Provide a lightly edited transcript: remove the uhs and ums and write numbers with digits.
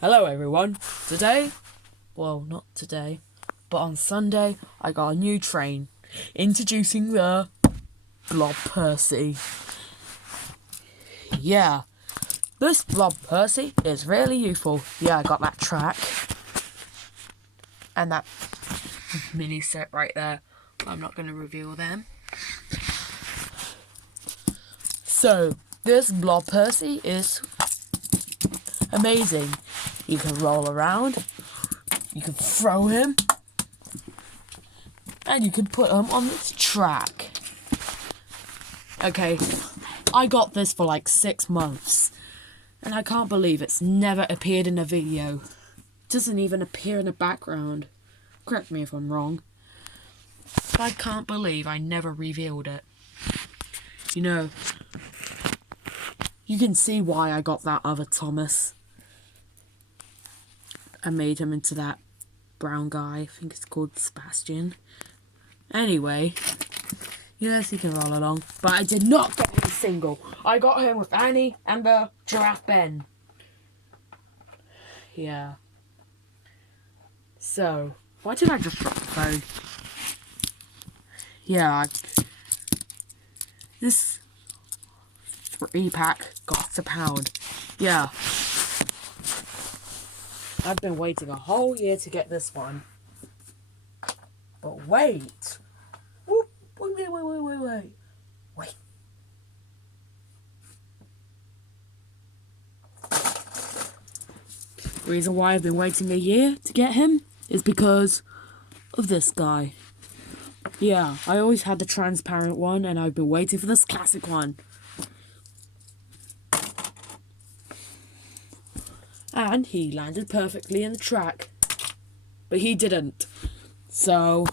Hello everyone. Today, well not today, but on Sunday I got a new train. Introducing the Blob Percy. Yeah, this Blob Percy is really useful. Yeah, I got that track. And that mini set right there. I'm not going to reveal them. So, this Blob Percy is amazing. You can roll around, you can throw him, and you can put him on this track. Okay, I got this for like 6 months, and I can't believe it's never appeared in a video. It doesn't even appear in the background. Correct me if I'm wrong. But I can't believe I never revealed it. You know, you can see why I got that other Thomas. I made him into that brown guy. I think it's called Sebastian. Anyway, yes, he can roll along. But I did not get him single. I got him with Annie and the Giraffe Ben. Yeah. So, why did I just drop the phone? Yeah, this 3-pack costs £1. Yeah. I've been waiting a whole year to get this one. But wait. Wait. The reason why I've been waiting a year to get him is because of this guy. Yeah, I always had the transparent one, and I've been waiting for this classic one. And he landed perfectly in the track. But he didn't. So...